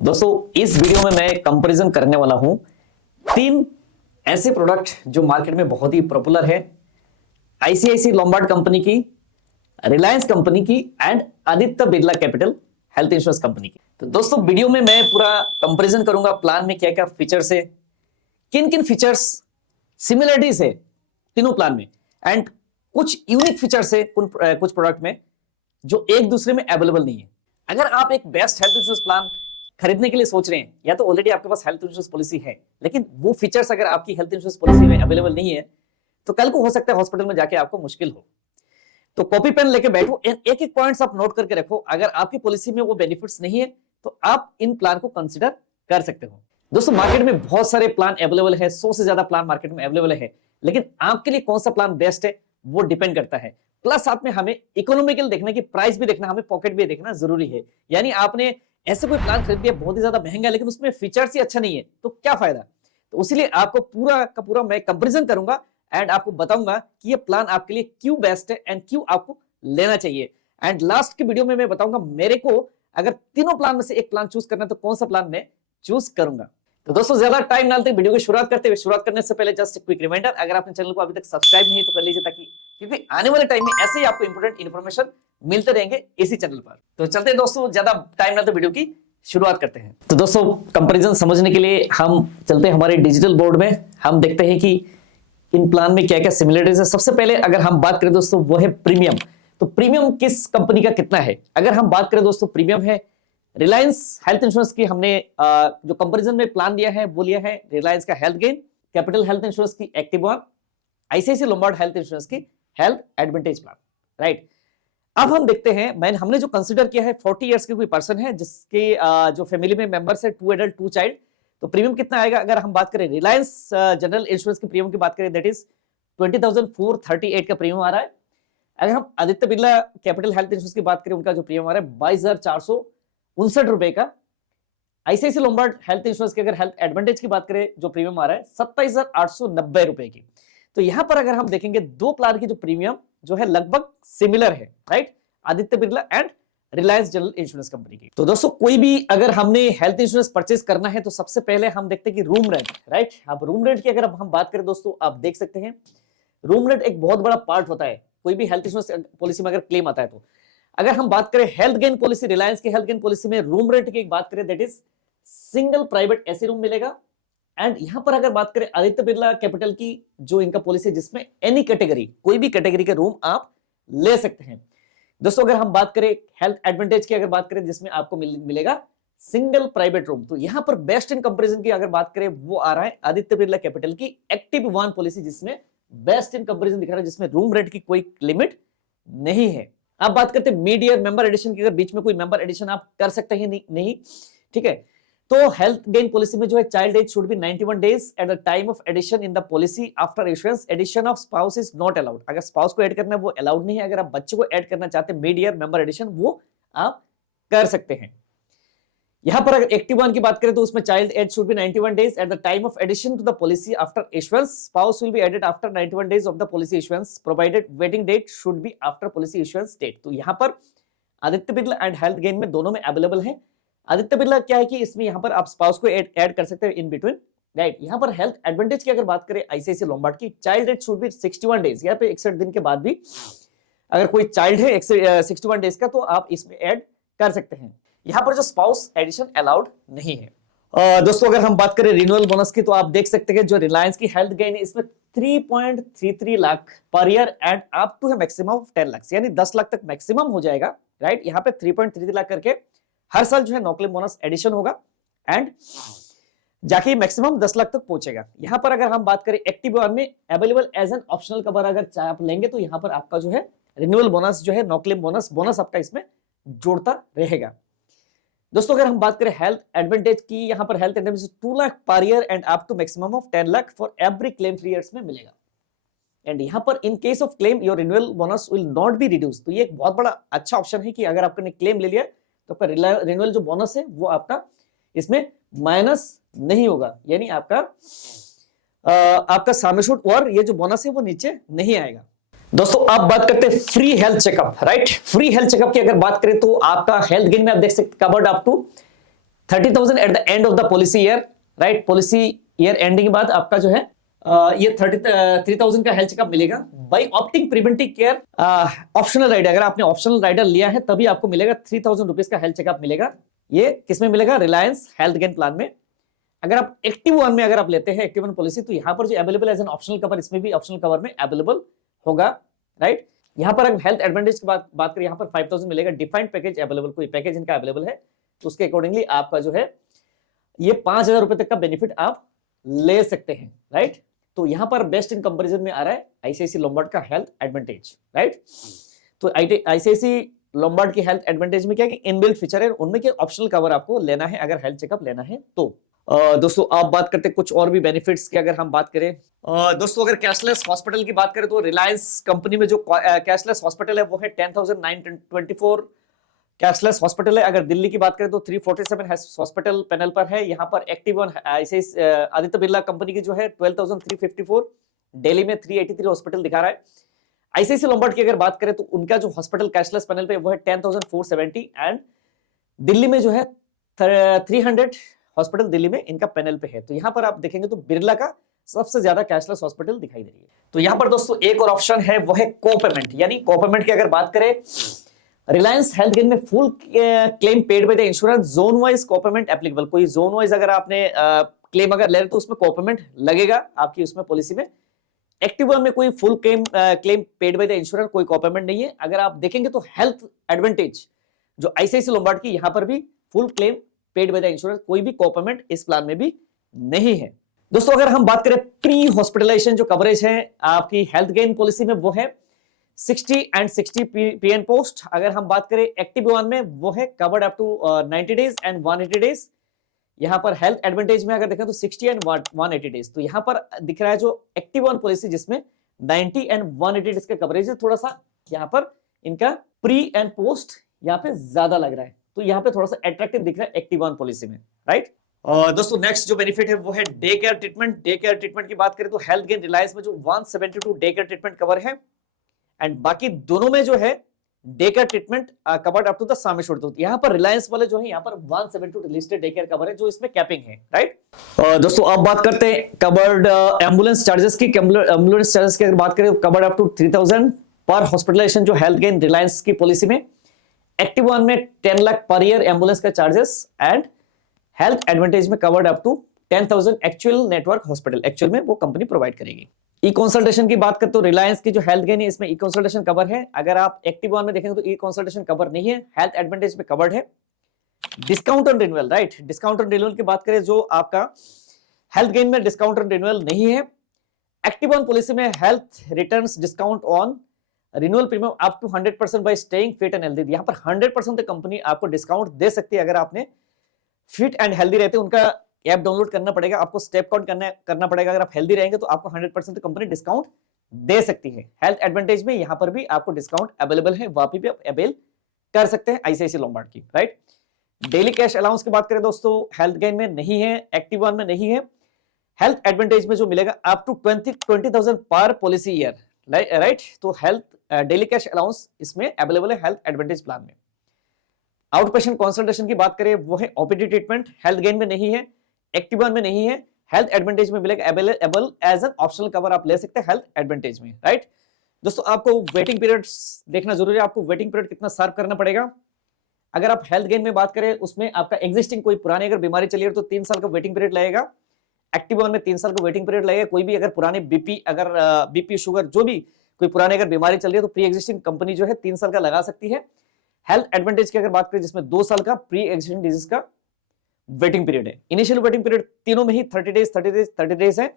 दोस्तों इस वीडियो में मैं कंपैरिजन करने वाला हूं तीन ऐसे प्रोडक्ट जो मार्केट में बहुत ही पॉपुलर है, आईसीआईसी लोम्बार्ड कंपनी की, रिलायंस कंपनी की and Aditya Birla capital Health insurance company की। तो दोस्तों वीडियो में मैं पूरा कंपैरिजन करूंगा, प्लान में क्या क्या फीचर्स है, किन किन फीचर्स सिमिलरिटीज है तीनों प्लान में एंड कुछ यूनिक फीचर्स है कुछ प्रोडक्ट में जो एक दूसरे में अवेलेबल नहीं है। अगर आप एक बेस्ट हेल्थ इंश्योरेंस प्लान खरीदने के लिए सोच रहे हैं या तो ऑलरेडी आपके पास हेल्थ इंश्योरेंस पॉलिसी है, लेकिन वो फीचर्स अगर आपकी हेल्थ इंश्योरेंस पॉलिसी में अवेलेबल नहीं है तो कल को हो सकता है हॉस्पिटल में जाके आपको मुश्किल हो। तो कॉपी पेन लेके बैठो, एक एक पॉइंट्स आप नोट करके रखो। अगर आपकी पॉलिसी में वो बेनिफिट्स नहीं है तो आप इन प्लान को कंसिडर कर सकते हो। दोस्तों मार्केट में बहुत सारे प्लान अवेलेबल है, 100 से ज्यादा प्लान मार्केट में अवेलेबल है, लेकिन आपके लिए कौन सा प्लान बेस्ट है वो डिपेंड करता है। प्लस साथ में हमें इकोनॉमिकल देखना की प्राइस भी देखना, हमें पॉकेट भी देखना जरूरी है। यानी आपने ऐसे कोई प्लान खरीद लिया बहुत ही ज्यादा महंगा लेकिन उसमें फीचर्स ही अच्छा नहीं है तो क्या फायदा। तो इसीलिए आपको पूरा का पूरा मैं कंपैरिजन करूंगा एंड आपको बताऊंगा कि ये प्लान आपके लिए क्यों बेस्ट है एंड क्यों आपको लेना चाहिए। एंड लास्ट के वीडियो में मैं बताऊंगा मेरे को अगर तीनों प्लान में से एक प्लान चूज करना है तो कौन सा प्लान मैं चूज करूंगा। तो दोस्तों ज्यादा टाइम ना लेते वीडियो की शुरुआत करने से पहले जस्ट क्विक रिमाइंडर, अगर आपने चैनल को अभी तक सब्सक्राइब नहीं तो कर लीजिए, ताकि क्योंकि आने वाले टाइम में ऐसे ही आपको इंपोर्टेंट इन्फॉर्मेशन मिलते रहेंगे इसी चैनल पर। तो चलते हैं दोस्तों, ज्यादा टाइम ना लेते वीडियो की शुरुआत करते हैं। तो दोस्तों कंपैरिजन समझने के लिए हम चलते हैं हमारे डिजिटल बोर्ड में, हम देखते हैं कि इन प्लान में क्या क्या सिमिलरिटीज है। सबसे पहले अगर हम बात करें दोस्तों वो है प्रीमियम। तो प्रीमियम किस कंपनी का कितना है, अगर हम बात करें दोस्तों प्रीमियम है रिलायंस हेल्थ इंश्योरेंस की। हमने जो कंपैरिजन में प्लान लिया है वो लिया है रिलायंस का Health Gain, Capital Health Insurance की Active One, ICICI Lombard Health Insurance की हेल्थ एडवांटेज प्लान, राइट। अब हम देखते हैं हमने जो कंसीडर किया है 40 इयर्स के कोई पर्सन है जिसके जो फैमिली में मेंबर्स है 2 एडल्ट 2 चाइल्ड, तो प्रीमियम कितना आएगा। अगर हम बात करें रिलायंस जनरल इंश्योरेंस की प्रीमियम की बात करें दैट इज 20,438 का प्रीमियम आ रहा है। अगर हम Aditya Birla capital Health Insurance की बात करें उनका जो प्रीमियम आ रहा है 22,459 रुपए का। आईसीआईसी लोम्बार्ड हेल्थ इंश्योरेंस की अगर हेल्थ एडवांटेज की बात करें जो प्रीमियम आ रहा है 27,890 रुपए की। तो यहां पर अगर हम देखेंगे दो प्लान की जो प्रीमियम जो है लगभग सिमिलर है, right, Aditya Birla and Reliance general Insurance company की। तो दोस्तों कोई भी अगर हमने हेल्थ इंश्योरेंस परचेज करना है तो सबसे पहले हम देखते हैं कि रूम रेंट, राइट। अब रूम रेंट की अगर हम बात करें दोस्तों, आप देख सकते हैं रूम रेंट एक बहुत बड़ा पार्ट होता है कोई भी हेल्थ इंश्योरेंस पॉलिसी में अगर क्लेम आता है तो। अगर हम बात करें हेल्थ गेन पॉलिसी, रिलायंस की हेल्थ गेन पॉलिसी में रूम रेंट की बात करें that is single private AC room मिलेगा। एंड यहां पर अगर बात करें आदित्य बिरला कैपिटल की जो इनका पॉलिसी जिसमें एनी कैटेगरी कोई भी कैटेगरी के रूम आप ले सकते हैं। दोस्तों अगर हम बात करें हेल्थ एडवांटेज की अगर बात करें जिसमें आपको मिलेगा सिंगल प्राइवेट रूम, तो यहां पर बेस्ट इन कंपैरिजन की अगर बात करें वो आ रहा है आदित्य बिरला कैपिटल की एक्टिव वन पॉलिसी जिसमें बेस्ट इन कंपैरिजन दिख रहा है, जिसमें रूम रेंट की कोई लिमिट नहीं है। अब बात करते हैं मिड ईयर मेंबर एडिशन की, अगर बीच में कोई मेंबर एडिशन आप कर सकते हैं नहीं, ठीक है। तो हेल्थ गेन पॉलिसी में जो है child age should be 91 days at the time of addition in the policy, after issuance addition of spouse is not allowed. अगर स्पाउस को ऐड करना है वो अलाउड नहीं है। अगर आप बच्चे को ऐड करना चाहते हैं मिड ईयर मेंबर एडिशन वो आप कर सकते हैं। यहां पर अगर एक्टिव वन की बात करें तो उसमें child age should be 91 days at the time of addition to the policy, after issuance spouse will be added after 91 days of the policy issuance, provided wedding date should be after policy issuance date. तो यहां पर Aditya Birla and health gain में दोनों में available है। आदित्य बिरला क्या है कि इसमें यहां पर आप स्पाउस को ऐड कर सकते हैं इन बिटवीन, राइट। यहां पर हेल्थ एडवांटेज की अगर बात करें आईसीआईसी लोम्बार्ड की child age should be 61 days, यहां पे 61 दिन के बाद भी अगर कोई चाइल्ड है 61 डेज का तो आप इसमें ऐड कर सकते हैं। यहां पर जो स्पाउस एडिशन अलाउड नहीं है। दोस्तों अगर हम बात करें रिन्यूअल बोनस की तो आप देख सकते हैं जो रिलायंस की हेल्थ गेन है इसमें 3.33 lakh per year and up to है मैक्सिमम ऑफ 10 लाख, यानी 10 लाख तक मैक्सिमम हो जाएगा, राइट। यहां पे 3.33 लाख करके हर साल जो है नो क्लेम बोनस एडिशन होगा एंड जाके मैक्सिमम 10 लाख तक पहुंचेगा। यहां पर अगर हम बात करें एक्टिव वन में available as an optional cover अगर चाहे आप लेंगे तो यहां पर आपका जो है रिन्यूअल बोनस जो है नो क्लेम बोनस आपका इसमें जोड़ता रहेगा। दोस्तों अगर हम बात करें हेल्थ एडवांटेज की, यहां पर health advantage 2 lakh per year and up to maximum of 10 lakh for every claim 3 years में मिलेगा। एंड यहां पर in case of claim your renewal bonus will not be reduce. तो ये एक बहुत बड़ा अच्छा ऑप्शन है कि अगर आपने क्लेम ले लिया तो आपका रिन्यूअल जो बोनस है वो आपका इसमें माइनस नहीं होगा, यानी आपका सामेशूट और ये जो बोनस है वो नीचे नहीं आएगा। दोस्तों आप बात करते हैं free health checkup, right. Free health checkup की अगर बात करें तो आपका हेल्थ गेन में आप देख सकते covered up to 30,000 at the end of the policy year, right. Policy year ending के बाद आपका जो है ये 33,000 का हेल्थ चेकअप मिलेगा by opting preventive care optional rider. अगर आपने ऑप्शनल राइडर लिया है तभी आपको मिलेगा 3,000 रुपीज का हेल्थ चेकअप मिलेगा। ये किसमें मिलेगा? रिलायंस हेल्थ गेन प्लान में। अगर आप एक्टिव वन में अगर आप लेते हैं एक्टिव वन पॉलिसी, तो यहां पर जो available as an optional cover, इसमें भी ऑप्शनल कवर में अवेलेबल होगा, राइट। यहां पर अगर हेल्थ एडवांटेज की बात करें, यहां पर 5,000 मिलेगा। डिफाइंड पैकेज अवेलेबल, कोई पैकेज इनका अवेलेबल है तो उसके अकॉर्डिंगली आपका जो है ये 5,000 रुपए तक का बेनिफिट आप ले सकते हैं, राइट। तो यहां पर बेस्ट इन कंपैरिजन में आ रहा है आईसीआईसीआई लोम्बार्ड का हेल्थ एडवांटेज, राइट। तो आईसीआईसीआई लोम्बार्ड की हेल्थ एडवांटेज में क्या है कि इनबिल्ट फीचर है, उनमें क्या ऑप्शनल कवर आपको लेना है अगर हेल्थ चेकअप लेना है तो। दोस्तों आप बात करते हैं कुछ और भी बेनिफिट्स की। अगर हम बात करें दोस्तों, अगर कैशलेस हॉस्पिटल की बात करें तो रिलायंस कंपनी में जो कैशलेस हॉस्पिटल है वो है 10,924 कैशलेस हॉस्पिटल है। अगर दिल्ली की बात करें तो 347 हॉस्पिटल पैनल पर है। यहाँ पर active one Aditya Birla company की जो है 12,354, दिल्ली में 383 हॉस्पिटल दिखा रहा है। आईसीआईसीआई लोम्बार्ड की अगर बात करें तो उनका जो हॉस्पिटल कैशलेस पैनल पे वो है 10,470 एंड दिल्ली में जो है 300 हॉस्पिटल दिल्ली में इनका पैनल पे है। तो यहां पर आप देखेंगे तो बिरला का सबसे ज्यादा कैशलेस हॉस्पिटल दिखाई दे रही है। तो यहां पर दोस्तों एक और ऑप्शन है वो है को-पेमेंट, यानी को-पेमेंट की अगर बात करें, रिलायंस हेल्थ गेन में full claim paid by the insurance, zone wise co-payment applicable. कोई जोन वाइज अगर आपने क्लेम अगर ले रहे तो उसमें को-पेमेंट लगेगा आपकी उसमें पॉलिसी में। एक्टिव वन में कोई full claim paid by the insurance, कोई को-पेमेंट नहीं है। अगर आप देखेंगे तो हेल्थ एडवांटेज जो आईसीआईसीआई लोम्बार्ड की, यहां पर भी full claim paid by the insurance, कोई भी को-पेमेंट इस प्लान में भी नहीं है। दोस्तों अगर हम बात करें प्री हॉस्पिटलाइजेशन जो कवरेज है आपकी हेल्थ गेन पॉलिसी में वो है 60 एंड 60 पीएन पोस्ट। अगर हम बात करें एक्टिव वन में वो है covered up to 90 days and 180 days. यहां पर हेल्थ एडवांटेज में अगर देखें तो 60 एंड 180 डेज। तो यहां पर दिख रहा है जो एक्टिव वन पॉलिसी जिसमें 90 एंड 180 डेज का कवरेज है, थोड़ा सा यहां पर इनका प्री एंड पोस्ट यहां पे ज्यादा लग रहा है, तो यहां पे थोड़ा सा अट्रैक्टिव दिख रहा है एक्टिव वन पॉलिसी में, राइट। दोस्तों नेक्स्ट जो बेनिफिट है वो है day care treatment. Day care treatment की बात करें तो हेल्थ गेन रिलायंस में जो 172 डे केयर ट्रीटमेंट कवर है एंड बाकी दोनों में जो है day care treatment covered up to the sum assured. तो यहां पर रिलायंस वाले जो है यहां पर 172 लिस्टेड डे केयर कवर है जो इसमें कैपिंग है, राइट। दोस्तों अब बात करते हैं कवर्ड एम्बुलेंस चार्जेस की। एम्बुलेंस चार्जेस की अगर बात करें कवर्ड अप टू 3,000 पर हॉस्पिटलाइजेशन जो हेल्थ गेन रिलायंस की पॉलिसी में। एक्टिव वन में 10 लाख पर ईयर एम्बुलेंस का चार्जेस एंड हेल्थ एडवांटेज में covered up to 10,000 actual network hospital, actual में वो कंपनी प्रोवाइड करेगी। ई कंसल्टेशन की बात करते तो रिलायंस की जो हेल्थ गेन है इसमें ई कंसल्टेशन कवर है। अगर आप एक्टिव वन में देखेंगे तो ई कंसल्टेशन कवर नहीं है, हेल्थ एडवांटेज में कवर्ड है। Discount on renewal, right, discount on renewal की बात करें जो आपका हेल्थ गेन में डिस्काउंट ऑन रिन्यूअल नहीं है। एक्टिव वन पॉलिसी में health returns discount on renewal premium up to 100% by staying fit and healthy. यहां पर 100% तक कंपनी आपको डिस्काउंट दे सकती है अगर आपने फिट एंड हेल्दी रहते। उनका ऐप डाउनलोड करना पड़ेगा, आपको स्टेप काउंट करना पड़ेगा। अगर आप हेल्दी रहेंगे तो आपको 100% तक कंपनी डिस्काउंट दे सकती है। हेल्थ एडवांटेज में यहां पर भी आपको डिस्काउंट अवेलेबल है, वहां भी आप अवेल कर सकते हैं आईसीआईसीआई लोम्बार्ड की, राइट। डेली कैश अलाउंस की बात करें दोस्तों हेल्थ गेन में नहीं है, एक्टिव वन में नहीं है। हेल्थ एडवांटेज में जो मिलेगा अप टू 20,000 पर पॉलिसी ईयर, राइट। तो हेल्थ डेली कैश अलाउंस इसमें अवेलेबल है हेल्थ एडवांटेज प्लान में। आउट पेशेंट कंसल्टेशन की बात करें वो है ओपीडी ट्रीटमेंट, हेल्थ गेन में नहीं है, एक्टिव वन में नहीं है। हेल्थ एडवांटेज में मिलेगा available as an optional cover, आप ले सकते हैं हेल्थ एडवांटेज में, राइट। दोस्तों आपको वेटिंग पीरियड देखना जरूरी है, आपको वेटिंग पीरियड कितना सर्व करना पड़ेगा। अगर आप हेल्थ गेन में बात करें उसमें आपका एग्जिस्टिंग कोई पुरानी अगर बीमारी चली है तो 3 साल का वेटिंग पीरियड लगेगा। एक्टिव वन में 3 साल का वेटिंग पीरियड लगेगा। कोई भी अगर पुराने बीपी शुगर जो भी कोई पुरानी अगर बीमारी चल रही है तो प्री एग्जिस्टिंग कंपनी जो है 3 साल का लगा सकती है। हेल्थ एडवांटेज की अगर बात करें जिसमें 2 साल का प्री एग्जिस्टिंग डिजीज का वेटिंग पीरियड है। इनिशियल वेटिंग पीरियड तीनों में ही 30 डेज है।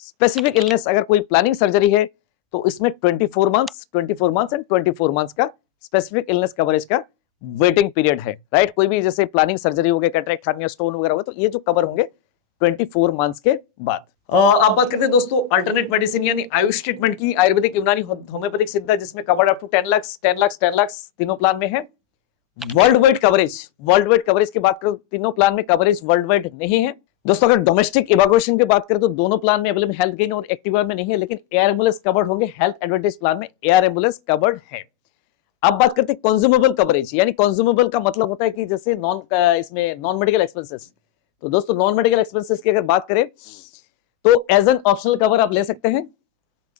स्पेसिफिक इलनेस अगर कोई प्लानिंग सर्जरी है तो इसमें 24 मंथ्स एंड 24 मंथ्स का स्पेसिफिक इलनेस कवरेज का वेटिंग पीरियड है, राइट। कोई भी जैसे प्लानिंग सर्जरी हो गया, कैटरेक्ट, हार्निया, स्टोन वगैरह हो गया तो ये जो कवर होंगे 24 मंथ्स के बाद। आप बात करते हैं दोस्तों अल्टरनेट मेडिसिन यानी आयुष ट्रीटमेंट की। आयुर्वेदिक, यूनानी, होम्योपैथिक, सिद्धा, जिसमें कवर्ड अप टू 10 लाख तीनों प्लान में है। वर्ल्ड वाइड कवरेज की बात करें तीनों प्लान में कवरेज वर्ल्ड वाइड नहीं है। दोस्तों अगर डोमेस्टिक इवैक्यूएशन की बात करें तो दोनों प्लान में अवेलेबल हेल्थ गेन और एक्टिव में नहीं है, लेकिन एयर एम्बुलेंस कवर्ड होंगे। हेल्थ एडवांटेज प्लान में एयर एम्बुलेंस कवर्ड है। अब बात करते हैं कंज्यूमेबल कवरेज, यानी कंज्यूमेबल का मतलब होता है कि जैसे इसमें नॉन मेडिकल एक्सपेंसेस। तो दोस्तों नॉन मेडिकल एक्सपेंसेस की अगर बात करें तो एज एन ऑप्शनल कवर आप ले सकते हैं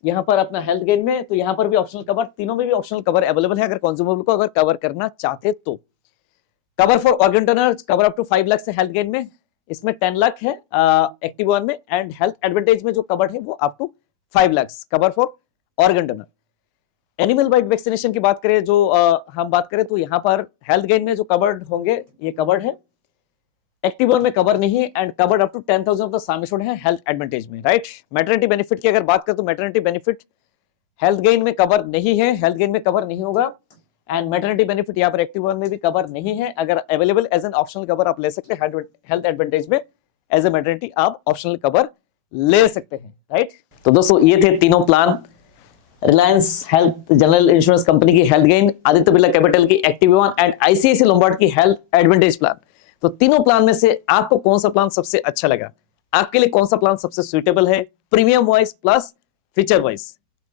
यहां पर अपना हेल्थ गेन में। तो यहां पर भी ऑप्शनल कवर, तीनों में भी ऑप्शनल कवर अवेलेबल है अगर कंज्यूमेबल को अगर कवर करना चाहते तो। Cover for organ donor cover up to 5 lakh से हेल्थ गेन में, इसमें 10 लाख है एक्टिव वन में, एंड हेल्थ एडवांटेज में जो कवर है वो up to 5 lakh cover for organ donor. Animal bite vaccination की बात करें जो हम बात करें तो यहां पर हेल्थ गेन में जो कवर्ड होंगे ये कवर्ड है, एक्टिव वन में कवर नहीं है, and covered up to 10,000 of the sum assured है हेल्थ एडवांटेज में, राइट। मैटरनिटी बेनिफिट की अगर बात करें तो मैटरनिटी बेनिफिट हेल्थ गेन में कवर नहीं है, हेल्थ गेन में कवर नहीं होगा, एंड मैटरनिटी बेनिफिट यहाँ पर एक्टिव वन में भी कवर नहीं है। अगर available as an optional cover आप ले सकते हैं हेल्थ एडवांटेज में, एज ए मैटरनिटी आप ऑप्शनल कवर ले सकते हैं, राइट। तो दोस्तों ये थे तीनों plan, Reliance Health General Insurance company की Health Gain, Aditya Birla Capital की Active One, and ICICI Lombard की हेल्थ एडवांटेज प्लान। तो तीनों प्लान में से आपको कौन सा प्लान सबसे अच्छा लगा, आपके लिए कौन सा प्लान सबसे सुइटेबल है, premium wise plus feature wise,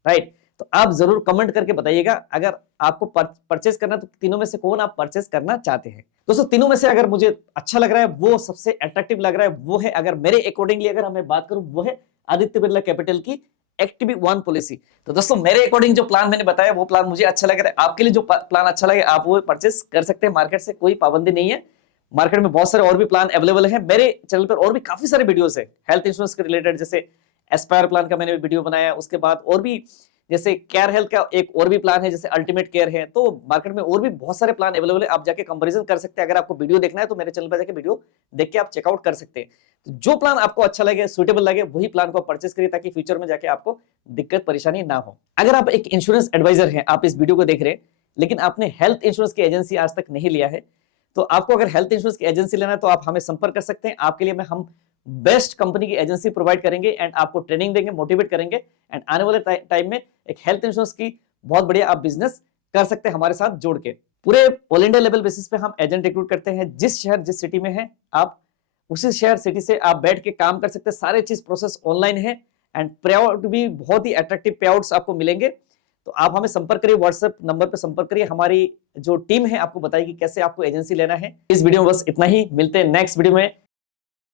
right. तो आप जरूर कमेंट करके बताइएगा अगर आपको परचेस करना तो तीनों में से कौन आप परचेस करना चाहते हैं। दोस्तों तीनों में से अगर मुझे अच्छा लग रहा है, वो सबसे अट्रैक्टिव लग रहा है, वो है, अगर मेरे अकॉर्डिंगली अगर मैं बात करूं, वो है आदित्य बिरला कैपिटल की एक्टिव वन पॉलिसी। तो दोस्तों मेरे अकॉर्डिंग जो प्लान मैंने बताया वो प्लान मुझे अच्छा लग रहा है, आपके लिए जो प्लान अच्छा लगे आप वो परचेस कर सकते हैं, मार्केट से कोई पाबंदी नहीं है। मार्केट में बहुत सारे और भी प्लान अवेलेबल हैं, मेरे चैनल पर और भी काफी सारे वीडियोस है हेल्थ इंश्योरेंस के रिलेटेड, जैसे एस्पायर प्लान का मैंने वीडियो बनाया, उसके बाद और भी जैसे केयर हेल्थ का एक और भी प्लान है, जैसे अल्टीमेट केयर है। तो मार्केट में और भी बहुत सारे प्लान अवेलेबल है, आप जाके कंपैरिजन कर सकते हैं। अगर आपको वीडियो देखना है तो मेरे चैनल पर जाके वीडियो देख के आप चेकआउट कर सकते हैं। तो जो प्लान आपको अच्छा लगे, सुटेबल लगे, वही प्लान को परचेस करिए ताकि फ्यूचर में जाके आपको दिक्कत परेशानी ना हो। अगर आप एक इंश्योरेंस एडवाइजर हैं, आप इस वीडियो को देख रहे हैं लेकिन आपने हेल्थ इंश्योरेंस की एजेंसी आज तक नहीं लिया है, तो आपको अगर हेल्थ इंश्योरेंस की एजेंसी लेना है तो आप हमें संपर्क कर सकते हैं। आपके लिए हम बेस्ट कंपनी की एजेंसी प्रोवाइड करेंगे एंड आपको ट्रेनिंग देंगे, मोटिवेट करेंगे, एंड आने वाले टाइम में एक हेल्थ इंश्योरेंस की बहुत बढ़िया आप बिजनेस कर सकते हैं हमारे साथ जोड़ के। पूरे ऑल इंडिया लेवल बेसिस पे हम एजेंट रिक्रूट करते हैं, जिस शहर जिस सिटी में है आप उसी शहर सिटी से आप बैठ के काम कर सकते हैं, सारे चीज प्रोसेस ऑनलाइन है, एंड पे आउट भी बहुत ही अट्रैक्टिव पे आउट्स आपको मिलेंगे। तो आप हमें संपर्क करिए, व्हाट्सएप नंबर पर संपर्क करिए, हमारी जो टीम है आपको बताएगी कैसे आपको एजेंसी लेना है। इस वीडियो में बस इतना ही, मिलते हैं नेक्स्ट वीडियो में